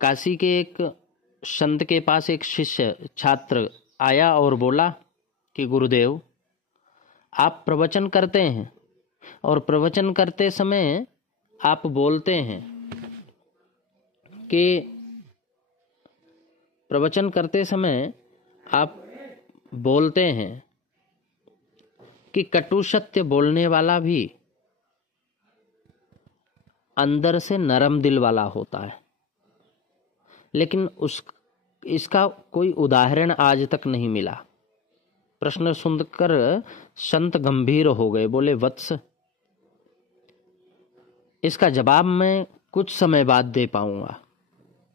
काशी के एक संत के पास एक शिष्य छात्र आया और बोला कि गुरुदेव, आप प्रवचन करते हैं और प्रवचन करते समय आप बोलते हैं कि प्रवचन करते समय आप बोलते हैं कि कटु सत्य बोलने वाला भी अंदर से नरम दिल वाला होता है, लेकिन इसका कोई उदाहरण आज तक नहीं मिला। प्रश्न सुनकर संत गंभीर हो गए, बोले वत्स, इसका जवाब मैं कुछ समय बाद दे पाऊंगा।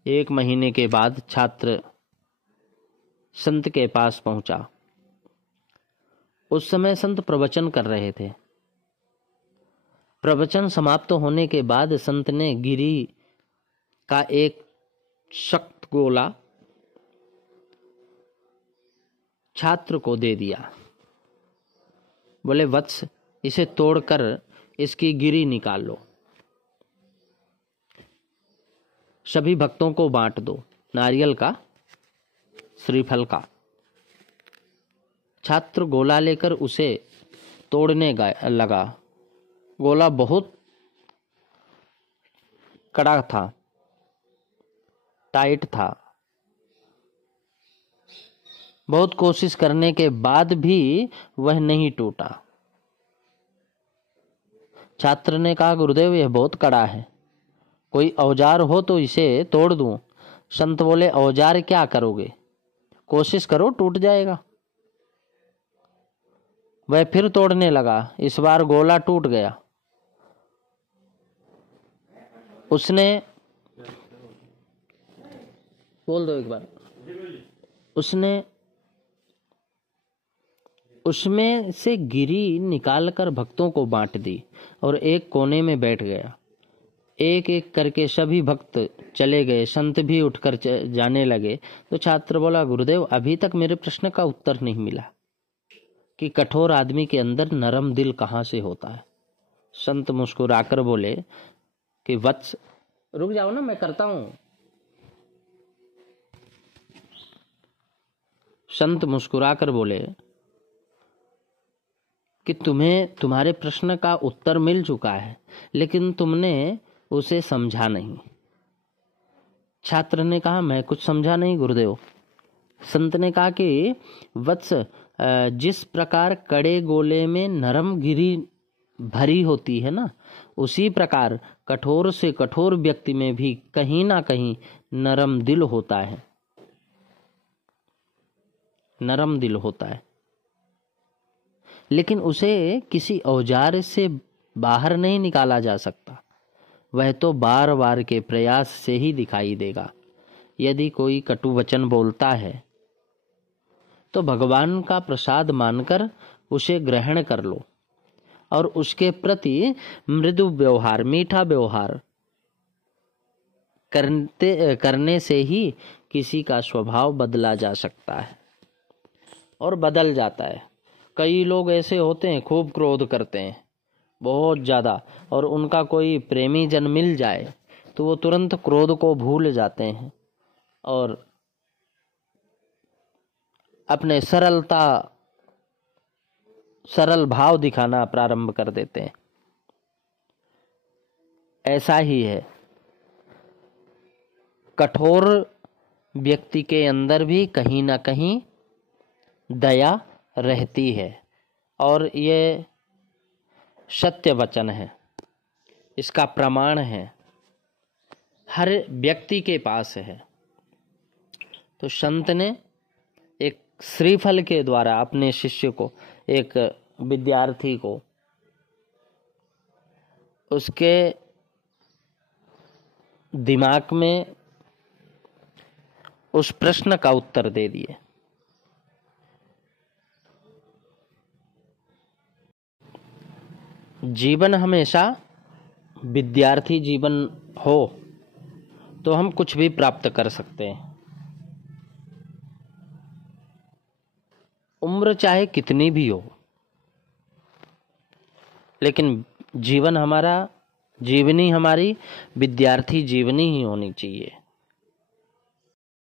1 महीने के बाद छात्र संत के पास पहुंचा। उस समय संत प्रवचन कर रहे थे। प्रवचन समाप्त होने के बाद संत ने गिरी का एक सख्त गोला छात्र को दे दिया। बोले वत्स, इसे तोड़कर इसकी गिरी निकाल लो, सभी भक्तों को बांट दो, नारियल का, श्रीफल का। छात्र गोला लेकर उसे तोड़ने लगा। गोला बहुत कड़ा था, टाइट था। बहुत कोशिश करने के बाद भी वह नहीं टूटा। छात्र ने कहा, गुरुदेव, यह बहुत कड़ा है, कोई औजार हो तो इसे तोड़ दूं। संत बोले, औजार क्या करोगे, कोशिश करो, टूट जाएगा। वह फिर तोड़ने लगा। इस बार गोला टूट गया। उसने, बोल दो एक बार, उसने उसमें से गिरी निकालकर भक्तों को बांट दी और एक कोने में बैठ गया। एक एक करके सभी भक्त चले गए। संत भी उठकर जाने लगे। तो छात्र बोला, गुरुदेव, अभी तक मेरे प्रश्न का उत्तर नहीं मिला कि कठोर आदमी के अंदर नरम दिल कहाँ से होता है। संत मुस्कुराकर बोले कि वत्स, रुक जाओ ना, मैं करता हूं। संत मुस्कुराकर बोले कि तुम्हें तुम्हारे प्रश्न का उत्तर मिल चुका है, लेकिन तुमने उसे समझा नहीं। छात्र ने कहा, मैं कुछ समझा नहीं गुरुदेव। संत ने कहा कि वत्स, जिस प्रकार कड़े गोले में नरम गिरी भरी होती है ना, उसी प्रकार कठोर से कठोर व्यक्ति में भी कहीं ना कहीं नरम दिल होता है। नरम दिल होता है, लेकिन उसे किसी औजार से बाहर नहीं निकाला जा सकता। वह तो बार बार के प्रयास से ही दिखाई देगा। यदि कोई कटु वचन बोलता है तो भगवान का प्रसाद मानकर उसे ग्रहण कर लो और उसके प्रति मृदु व्यवहार, मीठा व्यवहार करने से ही किसी का स्वभाव बदला जा सकता है और बदल जाता है। कई लोग ऐसे होते हैं, खूब क्रोध करते हैं, बहुत ज्यादा, और उनका कोई प्रेमी जन मिल जाए तो वो तुरंत क्रोध को भूल जाते हैं और अपने सरल भाव दिखाना प्रारंभ कर देते हैं। ऐसा ही है, कठोर व्यक्ति के अंदर भी कहीं ना कहीं दया रहती है और ये सत्य वचन है, इसका प्रमाण है, हर व्यक्ति के पास है। तो संत ने एक श्रीफल के द्वारा अपने शिष्य को, एक विद्यार्थी को, उसके दिमाग में उस प्रश्न का उत्तर दे दिए। जीवन हमेशा विद्यार्थी जीवन हो तो हम कुछ भी प्राप्त कर सकते हैं। उम्र चाहे कितनी भी हो, लेकिन जीवन हमारा, जीवनी हमारी विद्यार्थी जीवनी ही होनी चाहिए।